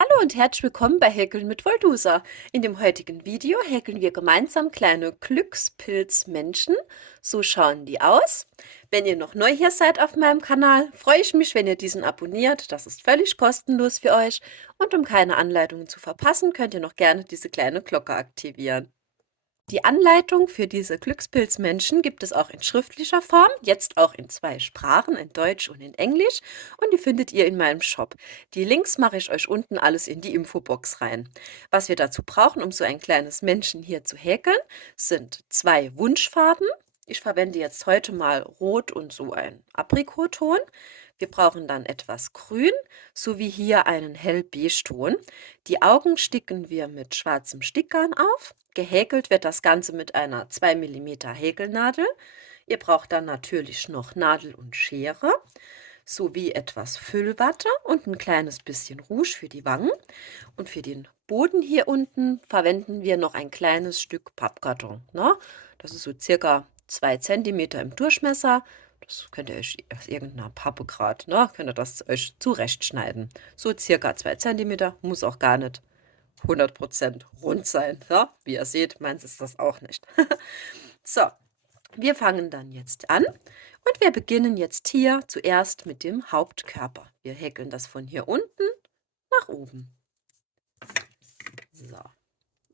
Hallo und herzlich willkommen bei Häkeln mit Voldusa. In dem heutigen Video häkeln wir gemeinsam kleine Glückspilzmenschen. So schauen die aus. Wenn ihr noch neu hier seid auf meinem Kanal, freue ich mich, wenn ihr diesen abonniert. Das ist völlig kostenlos für euch. Und um keine Anleitungen zu verpassen, könnt ihr noch gerne diese kleine Glocke aktivieren. Die Anleitung für diese Glückspilzmenschen gibt es auch in schriftlicher Form, jetzt auch in 2 Sprachen, in Deutsch und in Englisch, und die findet ihr in meinem Shop. Die Links mache ich euch unten alles in die Infobox rein. Was wir dazu brauchen, um so ein kleines Männchen hier zu häkeln, sind 2 Wunschfarben. Ich verwende jetzt heute mal Rot und so ein Aprikotton. Wir brauchen dann etwas Grün sowie hier einen hellbeige-Ton. Die Augen sticken wir mit schwarzem Stickgarn auf. Gehäkelt wird das Ganze mit einer 2 mm Häkelnadel. Ihr braucht dann natürlich noch Nadel und Schere sowie etwas Füllwatte und ein kleines bisschen Rouge für die Wangen. Und für den Boden hier unten verwenden wir noch ein kleines Stück Pappkarton. Ne? Das ist so circa 2 Zentimeter im Durchmesser. Das könnt ihr euch aus irgendeiner Pappe gerade, ne? Könnt ihr das euch zurechtschneiden. So circa 2 Zentimeter, muss auch gar nicht 100% rund sein. Ja? Wie ihr seht, meins ist das auch nicht. So, wir fangen dann jetzt an und wir beginnen jetzt hier zuerst mit dem Hauptkörper. Wir häkeln das von hier unten nach oben. So,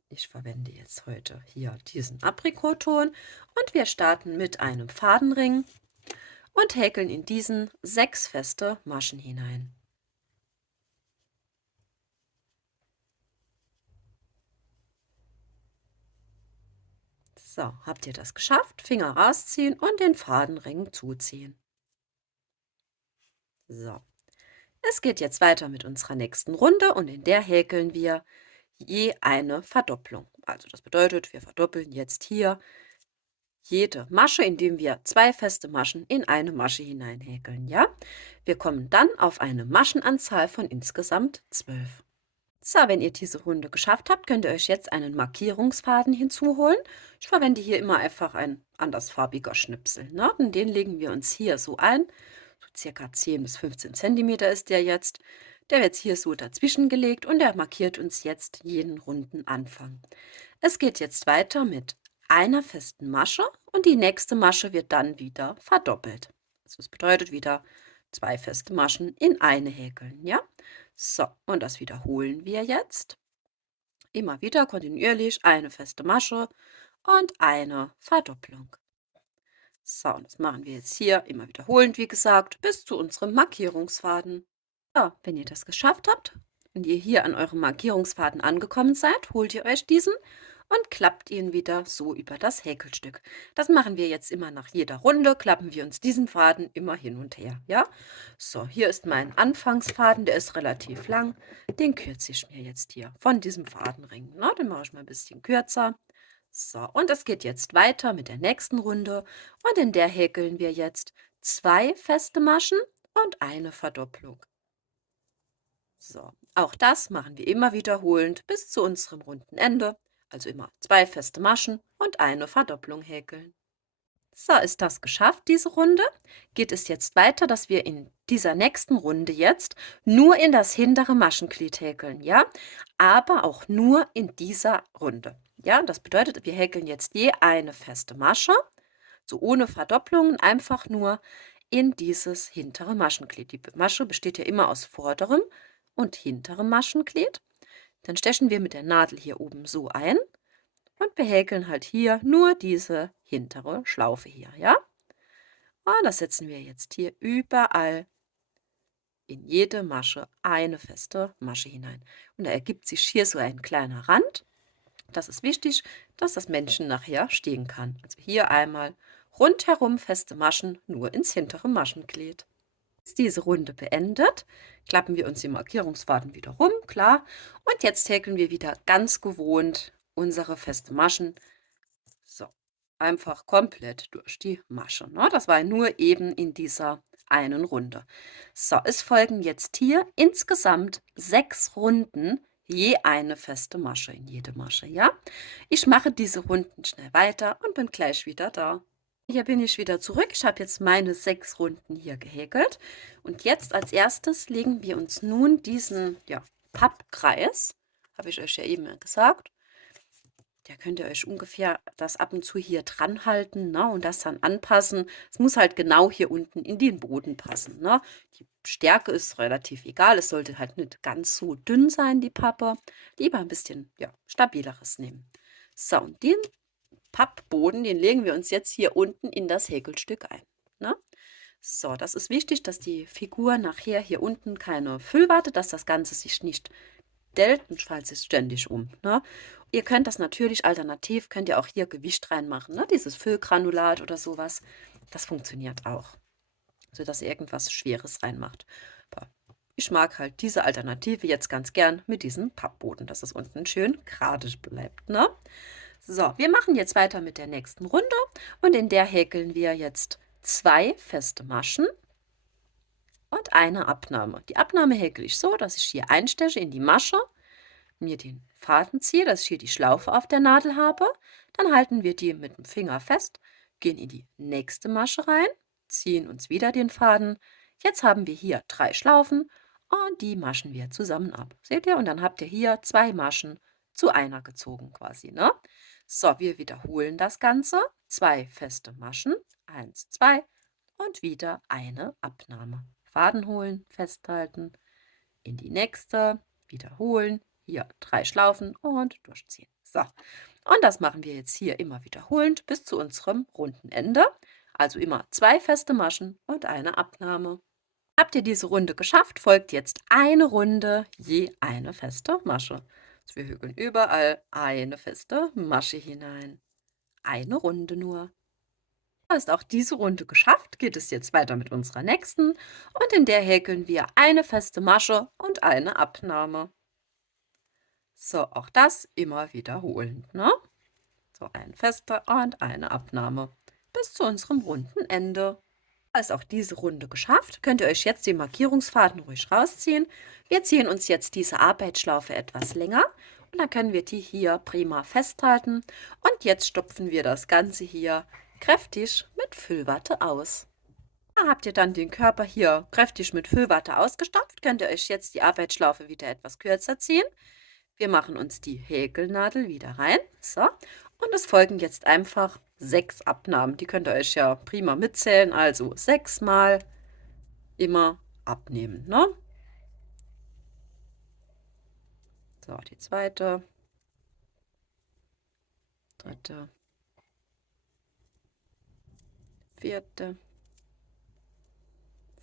ich verwende jetzt heute hier diesen Aprikotton und wir starten mit einem Fadenring und häkeln in diesen 6 feste Maschen hinein. So, habt ihr das geschafft? Finger rausziehen und den Fadenring zuziehen. So, es geht jetzt weiter mit unserer nächsten Runde und in der häkeln wir je eine Verdopplung. Also das bedeutet, wir verdoppeln jetzt hier jede Masche, indem wir 2 feste Maschen in eine Masche hineinhäkeln. Ja? Wir kommen dann auf eine Maschenanzahl von insgesamt 12. So, wenn ihr diese Runde geschafft habt, könnt ihr euch jetzt einen Markierungsfaden hinzuholen. Ich verwende hier immer einfach ein andersfarbiger Schnipsel. Ne? Und den legen wir uns hier so ein. So circa 10 bis 15 Zentimeter ist der jetzt. Der wird hier so dazwischen gelegt und der markiert uns jetzt jeden runden Anfang. Es geht jetzt weiter mit einer festen Masche und die nächste Masche wird dann wieder verdoppelt. Also das bedeutet wieder 2 feste Maschen in eine häkeln, ja? So, und das wiederholen wir jetzt. Immer wieder kontinuierlich eine feste Masche und eine Verdopplung. So, und das machen wir jetzt hier immer wiederholend, wie gesagt, bis zu unserem Markierungsfaden. So, wenn ihr das geschafft habt und ihr hier an eurem Markierungsfaden angekommen seid, holt ihr euch diesen und klappt ihn wieder so über das Häkelstück. Das machen wir jetzt immer nach jeder Runde, klappen wir uns diesen Faden immer hin und her, ja? So, hier ist mein Anfangsfaden, der ist relativ lang. Den kürze ich mir jetzt hier von diesem Fadenring. Na, den mache ich mal ein bisschen kürzer. So, und es geht jetzt weiter mit der nächsten Runde und in der häkeln wir jetzt 2 feste Maschen und eine Verdopplung. So, auch das machen wir immer wiederholend bis zu unserem runden Ende. Also immer 2 feste Maschen und eine Verdopplung häkeln. So, ist das geschafft, diese Runde? Geht es jetzt weiter, dass wir in dieser nächsten Runde jetzt nur in das hintere Maschenglied häkeln, ja? Aber auch nur in dieser Runde. Ja, das bedeutet, wir häkeln jetzt je eine feste Masche, so ohne Verdopplungen, einfach nur in dieses hintere Maschenglied. Die Masche besteht ja immer aus vorderem und hinterem Maschenglied. Dann stechen wir mit der Nadel hier oben so ein und behäkeln halt hier nur diese hintere Schlaufe hier, ja? Und das setzen wir jetzt hier überall in jede Masche eine feste Masche hinein. Und da ergibt sich hier so ein kleiner Rand. Das ist wichtig, dass das Männchen nachher stehen kann. Also hier einmal rundherum feste Maschen, nur ins hintere Maschenglied. Ist diese Runde beendet, klappen wir uns den Markierungsfaden wieder rum, klar. Und jetzt häkeln wir wieder ganz gewohnt unsere feste Maschen. So, einfach komplett durch die Masche. Ne? Das war nur eben in dieser einen Runde. So, es folgen jetzt hier insgesamt 6 Runden, je eine feste Masche in jede Masche, ja? Ich mache diese Runden schnell weiter und bin gleich wieder da. Hier bin ich wieder zurück. Ich habe jetzt meine 6 Runden hier gehäkelt. Und jetzt als erstes legen wir uns nun diesen, ja, Pappkreis, habe ich euch ja eben gesagt. Da könnt ihr euch ungefähr das ab und zu hier dran halten, ne, und das dann anpassen. Es muss halt genau hier unten in den Boden passen, ne? Die Stärke ist relativ egal. Es sollte halt nicht ganz so dünn sein, die Pappe. Lieber ein bisschen, ja, stabileres nehmen. So, und den Pappboden, den legen wir uns jetzt hier unten in das Häkelstück ein, ne? So, das ist wichtig, dass die Figur nachher hier unten keine Füllwatte, dass das Ganze sich nicht dellt und falls es ständig um. Ne? Ihr könnt das natürlich alternativ, könnt ihr auch hier Gewicht reinmachen, ne? Dieses Füllgranulat oder sowas. Das funktioniert auch, sodass ihr irgendwas Schweres reinmacht. Aber ich mag halt diese Alternative jetzt ganz gern mit diesem Pappboden, dass es unten schön gerade bleibt. Ne? So, wir machen jetzt weiter mit der nächsten Runde und in der häkeln wir jetzt 2 feste Maschen und eine Abnahme. Die Abnahme häkel ich so, dass ich hier einsteche in die Masche, mir den Faden ziehe, dass ich hier die Schlaufe auf der Nadel habe. Dann halten wir die mit dem Finger fest, gehen in die nächste Masche rein, ziehen uns wieder den Faden. Jetzt haben wir hier 3 Schlaufen und die maschen wir zusammen ab. Seht ihr? Und dann habt ihr hier 2 Maschen zu einer gezogen quasi. Ne? So, wir wiederholen das Ganze. 2 feste Maschen, 1, 2 und wieder eine Abnahme. Faden holen, festhalten, in die nächste, wiederholen, hier 3 Schlaufen und durchziehen. So, und das machen wir jetzt hier immer wiederholend bis zu unserem runden Ende. Also immer 2 feste Maschen und eine Abnahme. Habt ihr diese Runde geschafft, folgt jetzt eine Runde je eine feste Masche. Also wir hügeln überall eine feste Masche hinein. Eine Runde nur. Ist auch diese Runde geschafft, geht es jetzt weiter mit unserer nächsten und in der häkeln wir eine feste Masche und eine Abnahme. So, auch das immer wiederholen, ne? So, ein fester und eine Abnahme bis zu unserem runden Ende. Ist auch diese Runde geschafft, könnt ihr euch jetzt den Markierungsfaden ruhig rausziehen. Wir ziehen uns jetzt diese Arbeitsschlaufe etwas länger und dann können wir die hier prima festhalten. Und jetzt stopfen wir das Ganze hier kräftig mit Füllwatte aus. Da habt ihr dann den Körper hier kräftig mit Füllwatte ausgestopft, könnt ihr euch jetzt die Arbeitsschlaufe wieder etwas kürzer ziehen. Wir machen uns die Häkelnadel wieder rein. So. Und es folgen jetzt einfach 6 Abnahmen. Die könnt ihr euch ja prima mitzählen. Also 6 Mal immer abnehmen. Ne? So, die zweite, dritte, vierte,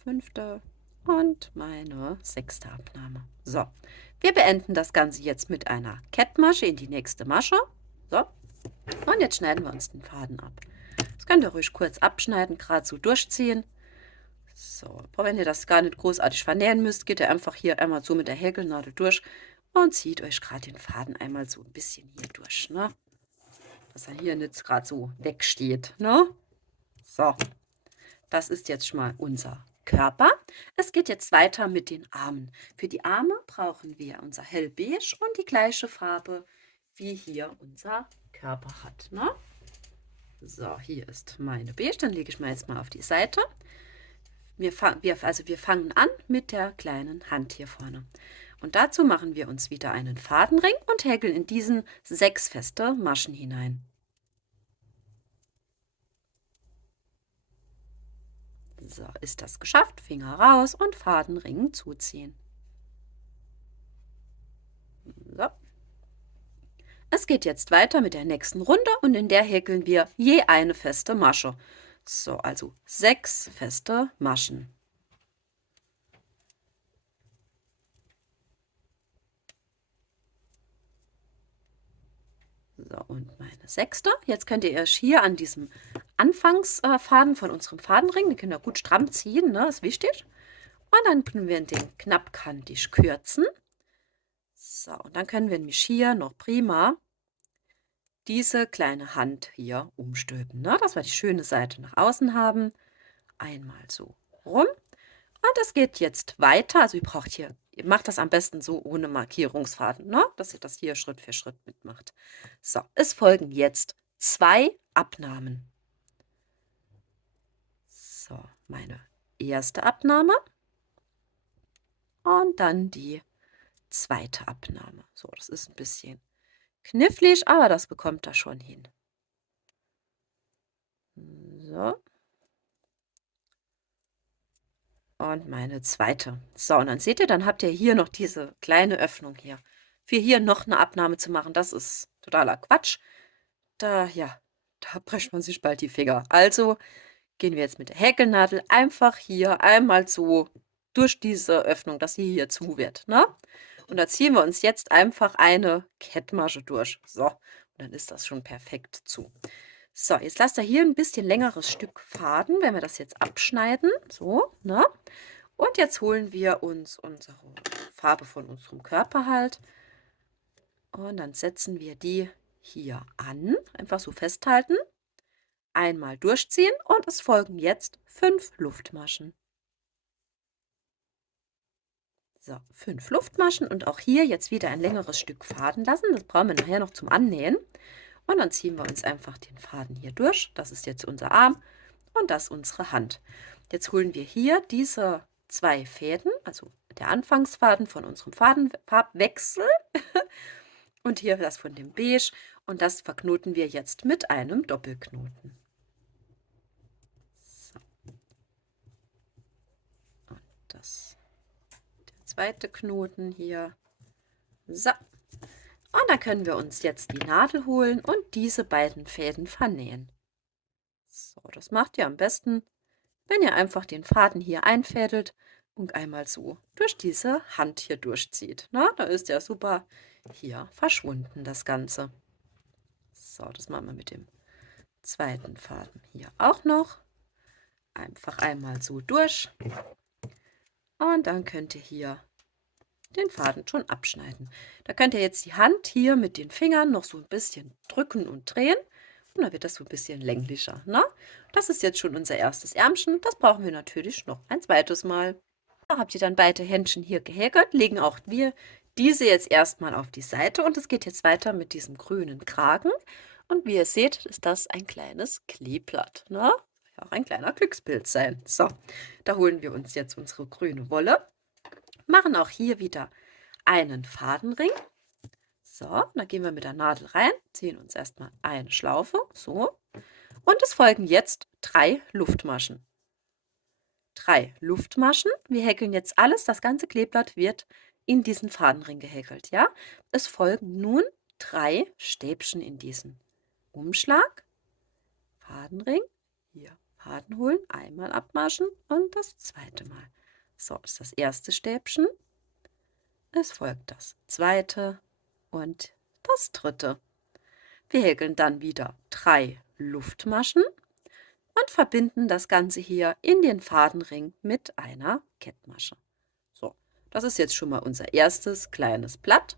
fünfte und meine 6. Abnahme. So, wir beenden das Ganze jetzt mit einer Kettmasche in die nächste Masche. So, und jetzt schneiden wir uns den Faden ab. Das könnt ihr ruhig kurz abschneiden, gerade so durchziehen. So, aber wenn ihr das gar nicht großartig vernähen müsst, geht ihr einfach hier einmal so mit der Häkelnadel durch und zieht euch gerade den Faden einmal so ein bisschen hier durch, ne? Dass er hier nicht gerade so wegsteht, ne? So, das ist jetzt schon mal unser Körper. Es geht jetzt weiter mit den Armen. Für die Arme brauchen wir unser hellbeige und die gleiche Farbe, wie hier unser Körper hat, ne? So, hier ist meine beige, dann lege ich mal jetzt mal auf die Seite. Wir fangen an mit der kleinen Hand hier vorne. Und dazu machen wir uns wieder einen Fadenring und häkeln in diesen 6 feste Maschen hinein. So, ist das geschafft, Finger raus und Fadenring zuziehen. So. Es geht jetzt weiter mit der nächsten Runde und in der häkeln wir je eine feste Masche. So, also 6 feste Maschen. So, und meine 6. Jetzt könnt ihr euch hier an diesem Anfangsfaden von unserem Fadenring, den könnt ihr gut stramm ziehen, ne, ist wichtig. Und dann können wir den knappkantig kürzen. So, und dann können wir nämlich hier noch prima diese kleine Hand hier umstülpen, ne, dass wir die schöne Seite nach außen haben. Einmal so rum. Und es geht jetzt weiter. Also ihr macht das am besten so ohne Markierungsfaden, ne? Dass ihr das hier Schritt für Schritt mitmacht. So, es folgen jetzt 2 Abnahmen. So, meine erste Abnahme und dann die zweite Abnahme. So, das ist ein bisschen knifflig, aber das bekommt er schon hin. So, und meine zweite. So, und dann seht ihr, dann habt ihr hier noch diese kleine Öffnung hier. Für hier noch eine Abnahme zu machen, das ist totaler Quatsch. Da ja, da bricht man sich bald die Finger. Also gehen wir jetzt mit der Häkelnadel einfach hier einmal so durch diese Öffnung, dass sie hier zu wird, ne? Und da ziehen wir uns jetzt einfach eine Kettmasche durch. So, und dann ist das schon perfekt zu. So, jetzt lasst ihr hier ein bisschen längeres Stück Faden, wenn wir das jetzt abschneiden, so, ne? Und jetzt holen wir uns unsere Farbe von unserem Körper halt und dann setzen wir die hier an. Einfach so festhalten, einmal durchziehen und es folgen jetzt 5 Luftmaschen. So, 5 Luftmaschen und auch hier jetzt wieder ein längeres Stück Faden lassen. Das brauchen wir nachher noch zum Annähen. Und dann ziehen wir uns einfach den Faden hier durch. Das ist jetzt unser Arm und das unsere Hand. Jetzt holen wir hier diese 2 Fäden, also der Anfangsfaden von unserem Fadenfarbwechsel und hier das von dem Beige und das verknoten wir jetzt mit einem Doppelknoten. So, und das der zweite Knoten hier. So. Und dann können wir uns jetzt die Nadel holen und diese beiden Fäden vernähen. So, das macht ihr am besten, wenn ihr einfach den Faden hier einfädelt und einmal so durch diese Hand hier durchzieht. Na, da ist ja super hier verschwunden, das Ganze. So, das machen wir mit dem zweiten Faden hier auch noch. Einfach einmal so durch. Und dann könnt ihr hier den Faden schon abschneiden. Da könnt ihr jetzt die Hand hier mit den Fingern noch so ein bisschen drücken und drehen. Und dann wird das so ein bisschen länglicher. Ne? Das ist jetzt schon unser erstes Ärmchen. Das brauchen wir natürlich noch ein zweites Mal. Da habt ihr dann beide Händchen hier gehäkelt, legen auch wir diese jetzt erstmal auf die Seite und es geht jetzt weiter mit diesem grünen Kragen. Und wie ihr seht, ist das ein kleines Kleeblatt. Ne? Ja, auch ein kleiner Glückspilz sein. So, da holen wir uns jetzt unsere grüne Wolle, machen auch hier wieder einen Fadenring. So, dann gehen wir mit der Nadel rein, ziehen uns erstmal eine Schlaufe, so. Und es folgen jetzt 3 Luftmaschen. 3 Luftmaschen. Wir häkeln jetzt alles, das ganze Kleeblatt wird in diesen Fadenring gehäkelt, ja? Es folgen nun 3 Stäbchen in diesen Umschlag. Fadenring, hier Faden holen, einmal abmaschen und das zweite Mal. So, das ist das erste Stäbchen. Es folgt das zweite und das dritte. Wir häkeln dann wieder 3 Luftmaschen und verbinden das Ganze hier in den Fadenring mit einer Kettmasche. So, das ist jetzt schon mal unser erstes kleines Blatt.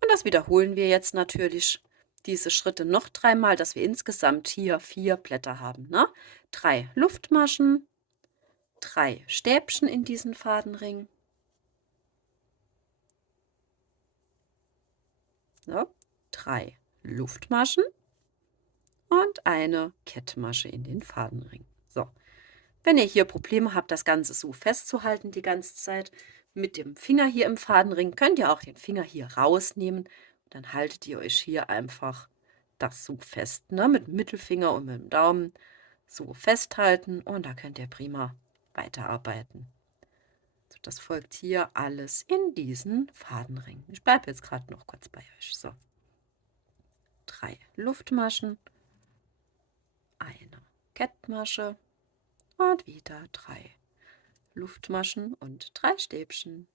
Und das wiederholen wir jetzt natürlich diese Schritte noch 3 Mal, dass wir insgesamt hier 4 Blätter haben. Ne? 3 Luftmaschen, 3 Stäbchen in diesen Fadenring. So, 3 Luftmaschen und eine Kettmasche in den Fadenring. So, wenn ihr hier Probleme habt, das Ganze so festzuhalten die ganze Zeit, mit dem Finger hier im Fadenring, könnt ihr auch den Finger hier rausnehmen. Dann haltet ihr euch hier einfach das so fest, ne? Mit dem Mittelfinger und mit dem Daumen so festhalten und da könnt ihr prima weiterarbeiten. So, das folgt hier alles in diesen Fadenring. Ich bleibe jetzt gerade noch kurz bei euch. So, 3 Luftmaschen, eine Kettmasche und wieder 3 Luftmaschen und 3 Stäbchen.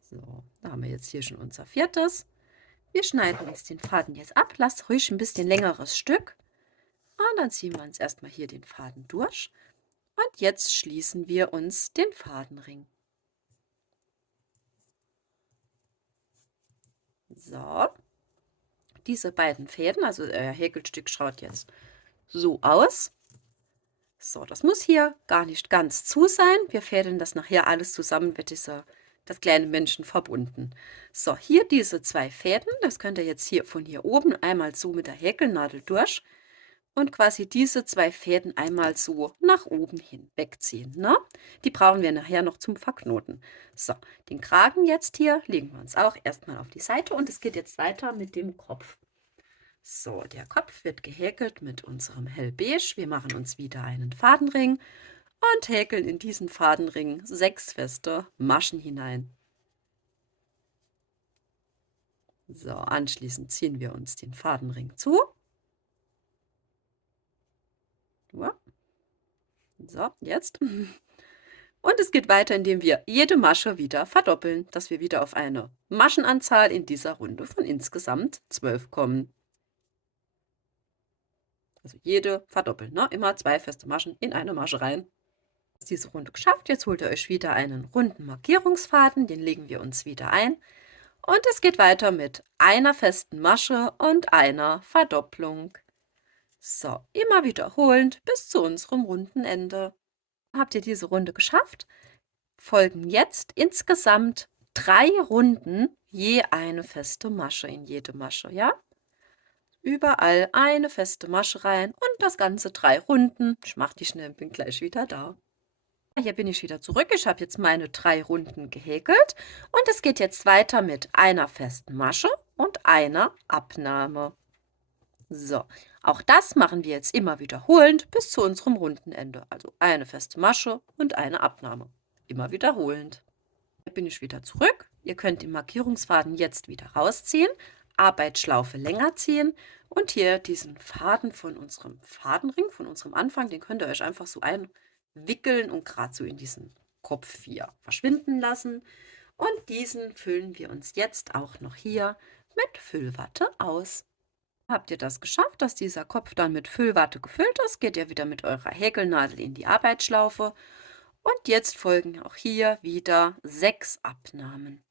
So, da haben wir jetzt hier schon unser viertes. Wir schneiden uns den Faden jetzt ab. Lasst ruhig ein bisschen längeres Stück. Und dann ziehen wir uns erstmal hier den Faden durch. Und jetzt schließen wir uns den Fadenring. So, diese beiden Fäden, also euer Häkelstück schaut jetzt so aus. So, das muss hier gar nicht ganz zu sein. Wir fädeln das nachher alles zusammen, wird das kleine Männchen verbunden. So, hier diese 2 Fäden, das könnt ihr jetzt hier von hier oben einmal so mit der Häkelnadel durch. und quasi diese 2 Fäden einmal so nach oben hin wegziehen, ne? Die brauchen wir nachher noch zum Verknoten. So, den Kragen jetzt hier legen wir uns auch erst mal auf die Seite und es geht jetzt weiter mit dem Kopf. So, der Kopf wird gehäkelt mit unserem Hellbeige. Wir machen uns wieder einen Fadenring und häkeln in diesen Fadenring 6 feste Maschen hinein. So, anschließend ziehen wir uns den Fadenring zu. Ja, so, jetzt. Und es geht weiter, indem wir jede Masche wieder verdoppeln, dass wir wieder auf eine Maschenanzahl in dieser Runde von insgesamt 12 kommen. Also jede verdoppeln, ne? Immer 2 feste Maschen in eine Masche rein. Ist diese Runde geschafft. Jetzt holt ihr euch wieder einen runden Markierungsfaden, den legen wir uns wieder ein. Und es geht weiter mit einer festen Masche und einer Verdopplung. So, immer wiederholend bis zu unserem runden Ende. Habt ihr diese Runde geschafft? Folgen jetzt insgesamt 3 Runden, je eine feste Masche in jede Masche, ja? Überall eine feste Masche rein und das Ganze 3 Runden. Ich mache die schnell, bin gleich wieder da. Hier bin ich wieder zurück. Ich habe jetzt meine 3 Runden gehäkelt und es geht jetzt weiter mit einer festen Masche und einer Abnahme. So, auch das machen wir jetzt immer wiederholend bis zu unserem Rundenende. Also eine feste Masche und eine Abnahme. Immer wiederholend. Hier bin ich wieder zurück. Ihr könnt den Markierungsfaden jetzt wieder rausziehen, Arbeitsschlaufe länger ziehen und hier diesen Faden von unserem Fadenring, von unserem Anfang, den könnt ihr euch einfach so einwickeln und gerade so in diesen Kopf hier verschwinden lassen. Und diesen füllen wir uns jetzt auch noch hier mit Füllwatte aus. Habt ihr das geschafft, dass dieser Kopf dann mit Füllwatte gefüllt ist, geht ihr wieder mit eurer Häkelnadel in die Arbeitsschlaufe. Und jetzt folgen auch hier wieder 6 Abnahmen.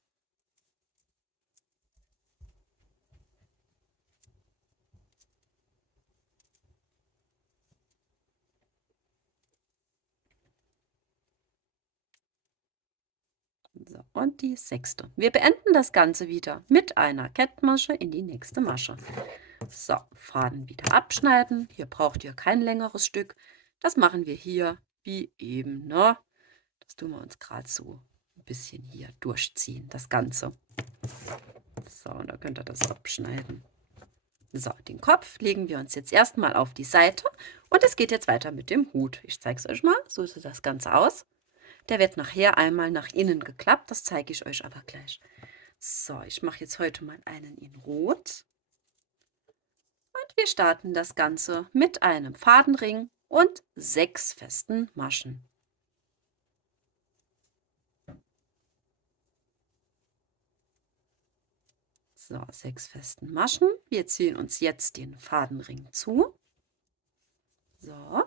So, und die 6. Wir beenden das Ganze wieder mit einer Kettmasche in die nächste Masche. So, Faden wieder abschneiden. Hier braucht ihr kein längeres Stück. Das machen wir hier wie eben, ne? Das tun wir uns gerade so ein bisschen hier durchziehen, das Ganze. So, und da könnt ihr das abschneiden. So, den Kopf legen wir uns jetzt erstmal auf die Seite und es geht jetzt weiter mit dem Hut. Ich zeige es euch mal. So sieht das Ganze aus. Der wird nachher einmal nach innen geklappt. Das zeige ich euch aber gleich. So, ich mache jetzt heute mal einen in Rot. Und wir starten das Ganze mit einem Fadenring und 6 festen Maschen. So, 6 festen Maschen. Wir ziehen uns jetzt den Fadenring zu. So. Und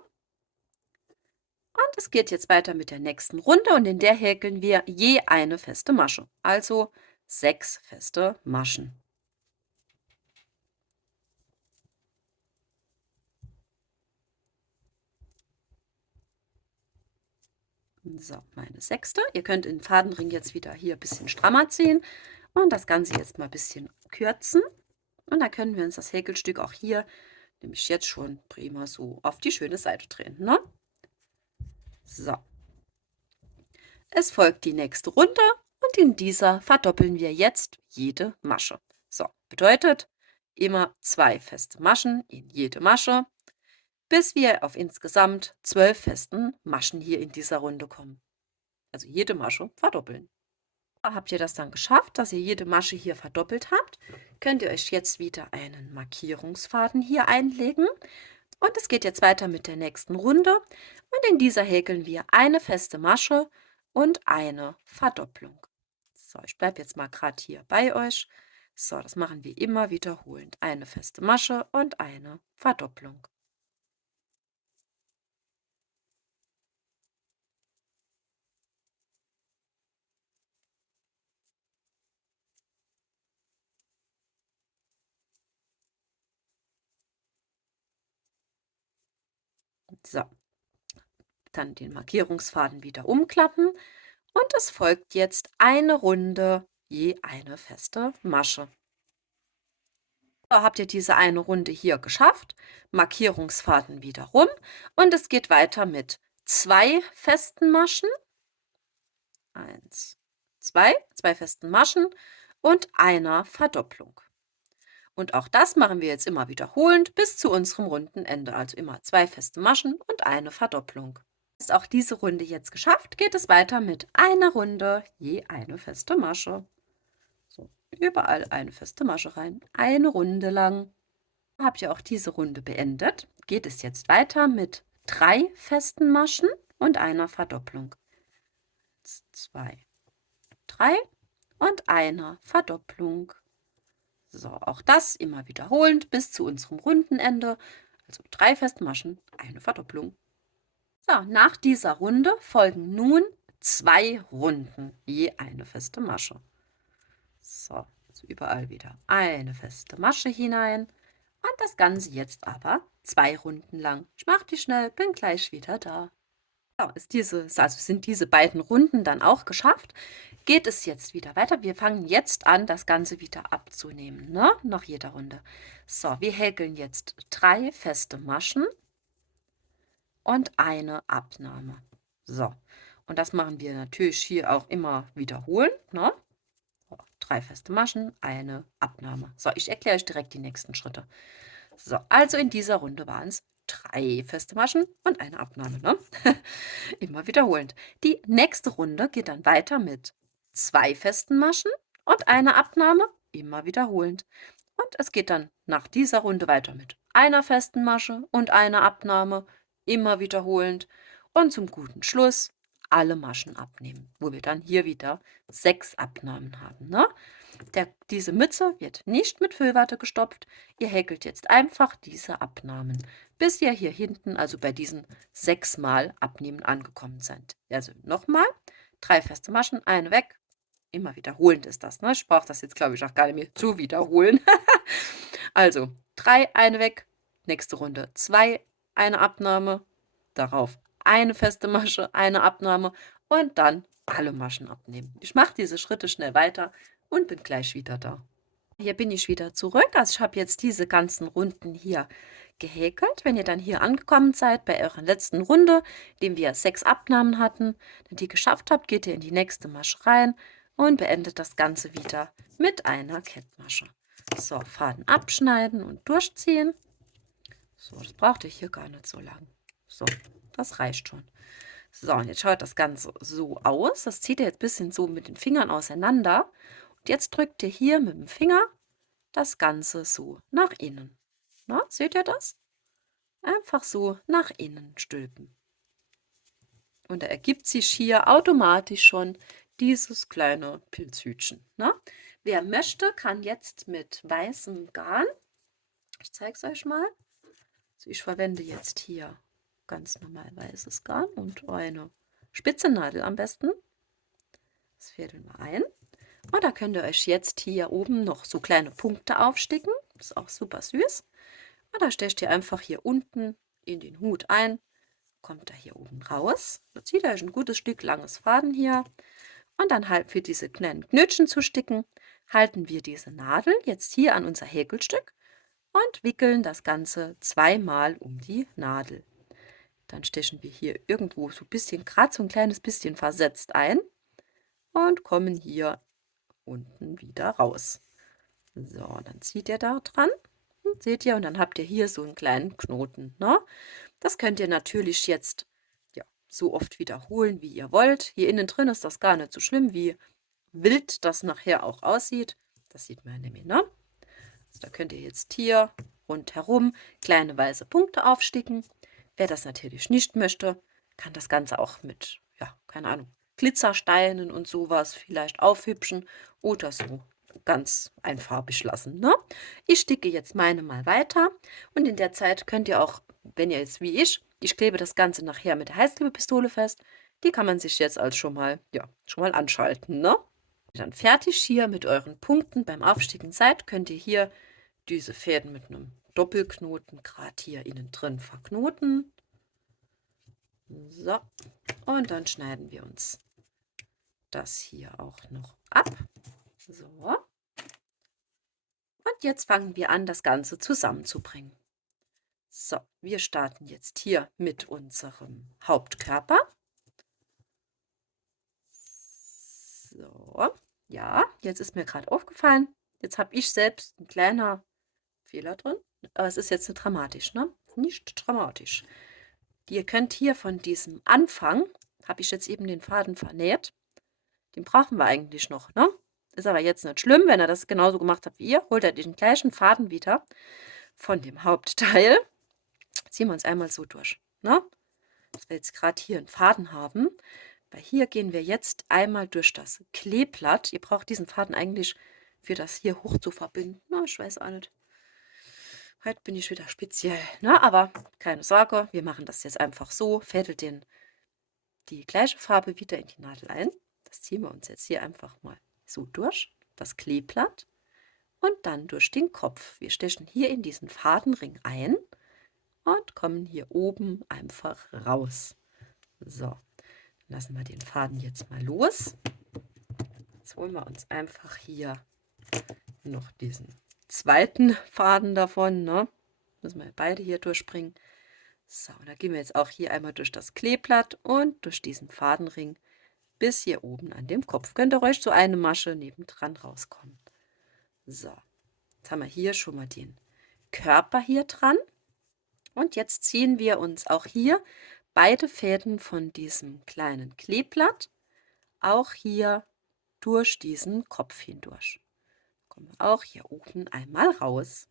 es geht jetzt weiter mit der nächsten Runde und in der häkeln wir je eine feste Masche. Also 6 feste Maschen. So, meine 6. Ihr könnt den Fadenring jetzt wieder hier ein bisschen strammer ziehen und das Ganze jetzt mal ein bisschen kürzen. Und dann können wir uns das Häkelstück auch hier, nämlich jetzt schon prima so auf die schöne Seite drehen. Ne? So, es folgt die nächste Runde und in dieser verdoppeln wir jetzt jede Masche. So, bedeutet immer 2 feste Maschen in jede Masche, bis wir auf insgesamt 12 festen Maschen hier in dieser Runde kommen. Also jede Masche verdoppeln. Habt ihr das dann geschafft, dass ihr jede Masche hier verdoppelt habt, könnt ihr euch jetzt wieder einen Markierungsfaden hier einlegen. Und es geht jetzt weiter mit der nächsten Runde. Und in dieser häkeln wir eine feste Masche und eine Verdopplung. So, ich bleibe jetzt mal gerade hier bei euch. So, das machen wir immer wiederholend. Eine feste Masche und eine Verdopplung. So, dann den Markierungsfaden wieder umklappen und es folgt jetzt eine Runde je eine feste Masche. So, habt ihr diese eine Runde hier geschafft, Markierungsfaden wieder rum und es geht weiter mit 2 festen Maschen. Eins, 2 festen Maschen und einer Verdopplung. Und auch das machen wir jetzt immer wiederholend bis zu unserem Rundenende. Also immer 2 feste Maschen und eine Verdopplung. Ist auch diese Runde jetzt geschafft, geht es weiter mit einer Runde, je eine feste Masche. So, überall eine feste Masche rein, eine Runde lang. Habt ihr auch diese Runde beendet, geht es jetzt weiter mit 3 festen Maschen und einer Verdopplung. 2, 3 und einer Verdopplung. So, auch das immer wiederholend bis zu unserem Rundenende. Also 3 feste Maschen, eine Verdopplung. So, nach dieser Runde folgen nun 2 Runden, je eine feste Masche. So, also überall wieder eine feste Masche hinein. Und das Ganze jetzt aber 2 Runden lang. Ich mache die schnell, bin gleich wieder da. So, sind diese beiden Runden dann auch geschafft, geht es jetzt wieder weiter. Wir fangen jetzt an, das Ganze wieder abzunehmen, ne? Nach jeder Runde. So, wir häkeln jetzt 3 feste Maschen und eine Abnahme. So, und das machen wir natürlich hier auch immer wiederholen, ne? So, 3 feste Maschen, eine Abnahme. So, ich erkläre euch direkt die nächsten Schritte. So, also in dieser Runde waren es 3 feste Maschen und eine Abnahme, ne? Immer wiederholend. Die nächste Runde geht dann weiter mit 2 festen Maschen und einer Abnahme, immer wiederholend. Und es geht dann nach dieser Runde weiter mit einer festen Masche und einer Abnahme, immer wiederholend. Und zum guten Schluss alle Maschen abnehmen, wo wir dann hier wieder 6 Abnahmen haben. Ne? Diese Mütze wird nicht mit Füllwatte gestopft. Ihr häkelt jetzt einfach diese Abnahmen, bis ihr hier hinten, also bei diesen 6 Mal Abnehmen angekommen seid. Also nochmal, 3 feste Maschen, eine weg. Immer wiederholend ist das. Ne? Ich brauche das jetzt, glaube ich, auch gar nicht mehr zu wiederholen. Also 3, eine weg. Nächste Runde 2, eine Abnahme. Darauf eine feste Masche, eine Abnahme und dann alle Maschen abnehmen. Ich mache diese Schritte schnell weiter und bin gleich wieder da. Hier bin ich wieder zurück. Also ich habe jetzt diese ganzen Runden hier gehäkelt. Wenn ihr dann hier angekommen seid bei eurer letzten Runde, indem wir 6 Abnahmen hatten, wenn ihr die geschafft habt, geht ihr in die nächste Masche rein und beendet das Ganze wieder mit einer Kettmasche. So, Faden abschneiden und durchziehen. So, das braucht ihr hier gar nicht so lang. So, das reicht schon. So, und jetzt schaut das Ganze so aus. Das zieht ihr jetzt ein bisschen so mit den Fingern auseinander. Und jetzt drückt ihr hier mit dem Finger das Ganze so nach innen. Na, seht ihr das? Einfach so nach innen stülpen. Und da ergibt sich hier automatisch schon dieses kleine Pilzhütchen. Ne? Wer möchte, kann jetzt mit weißem Garn, ich zeige es euch mal, also ich verwende jetzt hier ganz normal weißes Garn und eine spitze Nadel am besten. Das fädeln wir ein. Und da könnt ihr euch jetzt hier oben noch so kleine Punkte aufsticken. Das ist auch super süß. Und da stecht ihr einfach hier unten in den Hut ein, kommt da hier oben raus. Da zieht ihr euch ein gutes Stück langes Faden hier. Und dann halt für diese kleinen Knötchen zu sticken, halten wir diese Nadel jetzt hier an unser Häkelstück und wickeln das Ganze 2-mal um die Nadel. Dann stechen wir hier irgendwo so ein bisschen, gerade so ein kleines bisschen versetzt ein und kommen hier unten wieder raus. So, dann zieht ihr da dran. Seht ihr, und dann habt ihr hier so einen kleinen Knoten. Ne? Das könnt ihr natürlich jetzt ja, so oft wiederholen, wie ihr wollt. Hier innen drin ist das gar nicht so schlimm, wie wild das nachher auch aussieht. Das sieht man nämlich, ne? Also da könnt ihr jetzt hier rundherum kleine weiße Punkte aufsticken. Wer das natürlich nicht möchte, kann das Ganze auch mit, ja, keine Ahnung, Glitzersteinen und sowas vielleicht aufhübschen oder so ganz einfarbig lassen. Ne? Ich sticke jetzt meine mal weiter und in der Zeit könnt ihr auch, wenn ihr jetzt wie ich klebe das Ganze nachher mit der Heißklebepistole fest, die kann man sich jetzt als schon mal, ja, schon mal anschalten. Ne? Wenn ihr dann fertig hier mit euren Punkten beim Aufsticken seid, könnt ihr hier diese Fäden mit einem Doppelknoten gerade hier innen drin verknoten. So, und dann schneiden wir uns das hier auch noch ab. So. Und jetzt fangen wir an, das Ganze zusammenzubringen. So, wir starten jetzt hier mit unserem Hauptkörper. So, ja, jetzt ist mir gerade aufgefallen, jetzt habe ich selbst 'n kleiner Fehler drin, aber es ist jetzt nicht dramatisch, ne? Nicht dramatisch. Ihr könnt hier von diesem Anfang habe ich jetzt eben den Faden vernäht. Den brauchen wir eigentlich noch, ne? Ist aber jetzt nicht schlimm, wenn ihr das genauso gemacht habt wie ihr. Holt ihr den gleichen Faden wieder von dem Hauptteil. Ziehen wir uns einmal so durch, ne? Dass wir jetzt gerade hier einen Faden haben. Weil hier gehen wir jetzt einmal durch das Kleeblatt. Ihr braucht diesen Faden eigentlich für das hier hoch zu verbinden. Na, ich weiß auch nicht. Heute bin ich wieder speziell, ne? Aber keine Sorge, wir machen das jetzt einfach so. Fädelt die gleiche Farbe wieder in die Nadel ein. Das ziehen wir uns jetzt hier einfach mal so durch, das Kleeblatt und dann durch den Kopf. Wir stechen hier in diesen Fadenring ein und kommen hier oben einfach raus. So, lassen wir den Faden jetzt mal los. Jetzt holen wir uns einfach hier noch diesen zweiten Faden davon, ne? Müssen wir beide hier durchbringen. So, da gehen wir jetzt auch hier einmal durch das Kleeblatt und durch diesen Fadenring bis hier oben an dem Kopf. Könnt ihr euch so eine Masche nebendran rauskommen. So, jetzt haben wir hier schon mal den Körper hier dran. Und jetzt ziehen wir uns auch hier beide Fäden von diesem kleinen Kleeblatt auch hier durch diesen Kopf hindurch. Kommen wir auch hier oben einmal raus.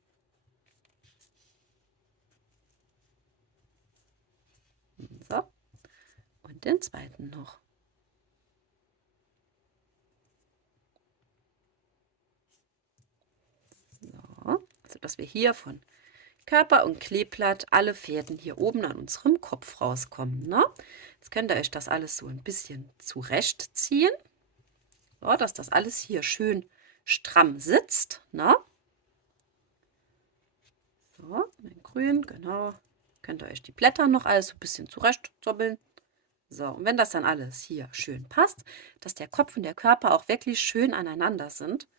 So, und den zweiten noch. So, also dass wir hier von Körper und Kleeblatt alle Fäden hier oben an unserem Kopf rauskommen. Ne? Jetzt könnt ihr euch das alles so ein bisschen zurechtziehen, so, dass das alles hier schön stramm sitzt. Ne? So, den grün, genau. Könnt ihr euch die Blätter noch alles so ein bisschen zurechtzoppeln. So, und wenn das dann alles hier schön passt, dass der Kopf und der Körper auch wirklich schön aneinander sind,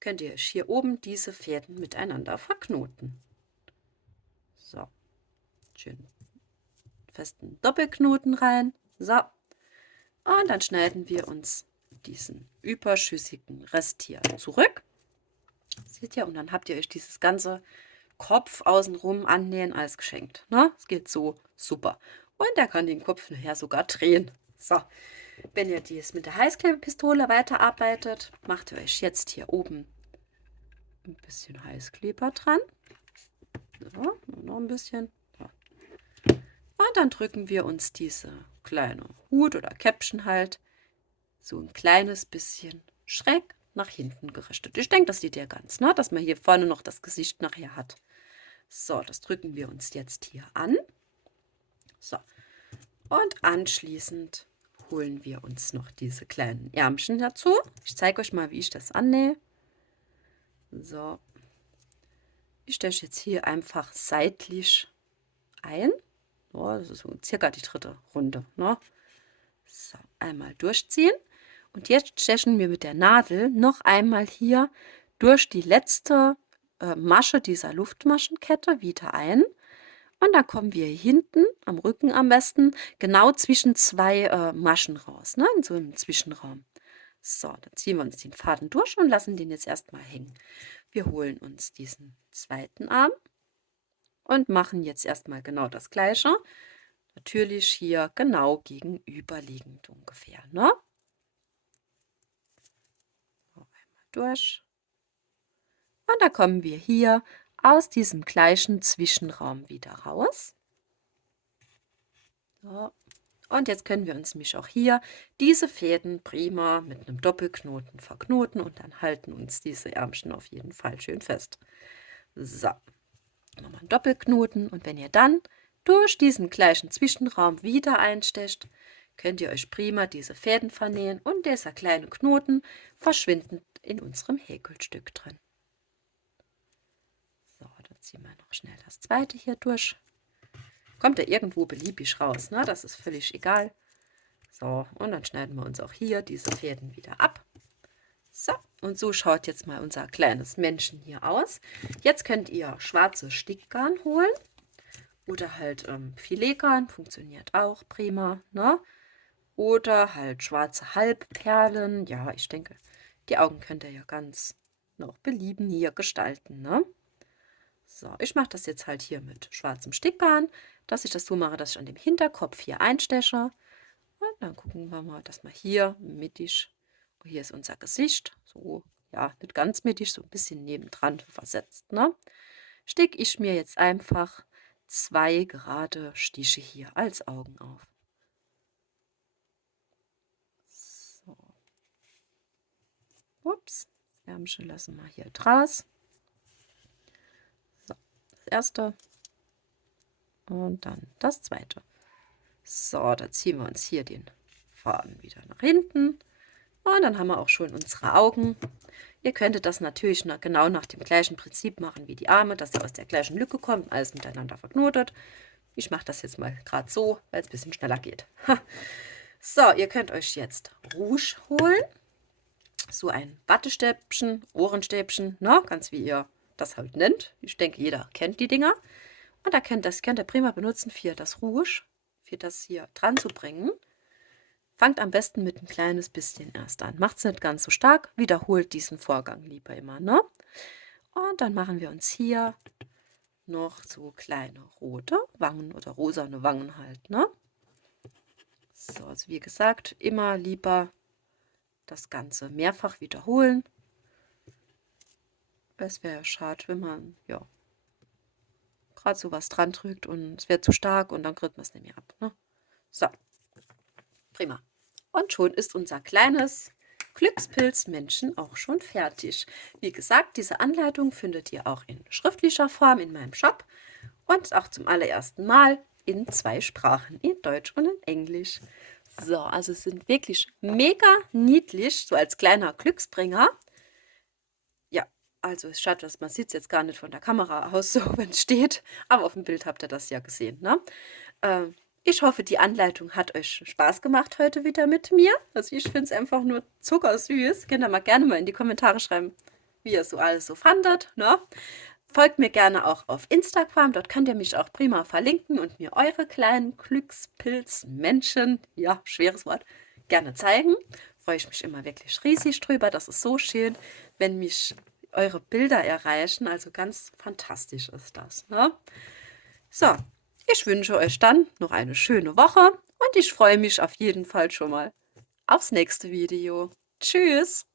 könnt ihr euch hier oben diese Fäden miteinander verknoten. So, schön festen Doppelknoten rein. So, und dann schneiden wir uns diesen überschüssigen Rest hier zurück. Seht ihr, und dann habt ihr euch dieses ganze Kopf außenrum annähen als geschenkt. Ne? Es geht so super. Und er kann den Kopf nachher sogar drehen. So, wenn ihr dies mit der Heißklebepistole weiterarbeitet, macht ihr euch jetzt hier oben ein bisschen Heißkleber dran. So, noch ein bisschen. So. Und dann drücken wir uns diese kleine Hut oder Käppchen halt so ein kleines bisschen schräg nach hinten gerichtet. Ich denke, das sieht ihr ganz, ne? Dass man hier vorne noch das Gesicht nachher hat. So, das drücken wir uns jetzt hier an. So, und anschließend holen wir uns noch diese kleinen Ärmchen dazu. Ich zeige euch mal, wie ich das annähe. So, ich steche jetzt hier einfach seitlich ein. Oh, das ist so circa die dritte Runde. Ne? So, einmal durchziehen. Und jetzt stechen wir mit der Nadel noch einmal hier durch die letzte Masche dieser Luftmaschenkette wieder ein. Und dann kommen wir hinten, am Rücken am besten, genau zwischen zwei Maschen raus, ne? In so einem Zwischenraum. So, dann ziehen wir uns den Faden durch und lassen den jetzt erstmal hängen. Wir holen uns diesen zweiten Arm und machen jetzt erstmal genau das Gleiche. Natürlich hier genau gegenüberliegend ungefähr, ne? So, einmal durch. Und da kommen wir hier aus diesem gleichen Zwischenraum wieder raus. So. Und jetzt können wir uns nämlich auch hier diese Fäden prima mit einem Doppelknoten verknoten und dann halten uns diese Ärmchen auf jeden Fall schön fest. So, nochmal einen Doppelknoten und wenn ihr dann durch diesen gleichen Zwischenraum wieder einstecht, könnt ihr euch prima diese Fäden vernähen und dieser kleine Knoten verschwindet in unserem Häkelstück drin. So, dann ziehen wir noch schnell das zweite hier durch. Kommt er irgendwo beliebig raus, ne? Das ist völlig egal. So, und dann schneiden wir uns auch hier diese Fäden wieder ab. So, und so schaut jetzt mal unser kleines Männchen hier aus. Jetzt könnt ihr schwarze Stickgarn holen oder halt Filetgarn, funktioniert auch prima, ne? Oder halt schwarze Halbperlen. Ja, ich denke, die Augen könnt ihr ja ganz noch belieben hier gestalten, ne? So, ich mache das jetzt halt hier mit schwarzem Stickgarn, dass ich das so mache, dass ich an dem Hinterkopf hier einsteche. Und dann gucken wir mal, dass wir hier mittig, oh, hier ist unser Gesicht, so, ja, nicht ganz mittig, so ein bisschen nebendran versetzt, ne? Stecke ich mir jetzt einfach 2 gerade Stiche hier als Augen auf. So, ups, das Ärmchen lassen wir hier draus. So, das erste und dann das zweite. So, da ziehen wir uns hier den Faden wieder nach hinten. Und dann haben wir auch schon unsere Augen. Ihr könntet das natürlich genau nach dem gleichen Prinzip machen wie die Arme, dass ihr aus der gleichen Lücke kommt, alles miteinander verknotet. Ich mache das jetzt mal gerade so, weil es ein bisschen schneller geht. So, ihr könnt euch jetzt Rouge holen. So ein Wattestäbchen, Ohrenstäbchen, ne? Ganz wie ihr das halt nennt. Ich denke, jeder kennt die Dinger. Und da könnt ihr prima benutzen für das Rouge, für das hier dran zu bringen. Fangt am besten mit ein kleines bisschen erst an. Macht es nicht ganz so stark, wiederholt diesen Vorgang lieber immer, ne? Und dann machen wir uns hier noch so kleine rote Wangen oder rosane Wangen halt, ne? So, also wie gesagt, immer lieber das Ganze mehrfach wiederholen. Es wäre ja schade, wenn man, ja, gerade so was dran drückt und es wäre zu stark und dann kriegt man es nicht mehr ab, ne? So, prima. Und schon ist unser kleines Glückspilzmännchen auch schon fertig. Wie gesagt, diese Anleitung findet ihr auch in schriftlicher Form in meinem Shop und auch zum allerersten Mal in 2 Sprachen, in Deutsch und in Englisch. So, also es sind wirklich mega niedlich, so als kleiner Glücksbringer. Ja, also es ist schade, dass man sieht es jetzt gar nicht von der Kamera aus, so wenn es steht, aber auf dem Bild habt ihr das ja gesehen, ne? Ich hoffe, die Anleitung hat euch Spaß gemacht heute wieder mit mir. Also ich finde es einfach nur zuckersüß. Könnt ihr mal gerne mal in die Kommentare schreiben, wie ihr so alles so fandet, ne? Folgt mir gerne auch auf Instagram, dort könnt ihr mich auch prima verlinken und mir eure kleinen Glückspilzmännchen, ja, schweres Wort, gerne zeigen. Freue ich mich immer wirklich riesig drüber. Das ist so schön, wenn mich eure Bilder erreichen. Also ganz fantastisch ist das, ne? So, ich wünsche euch dann noch eine schöne Woche und ich freue mich auf jeden Fall schon mal aufs nächste Video. Tschüss!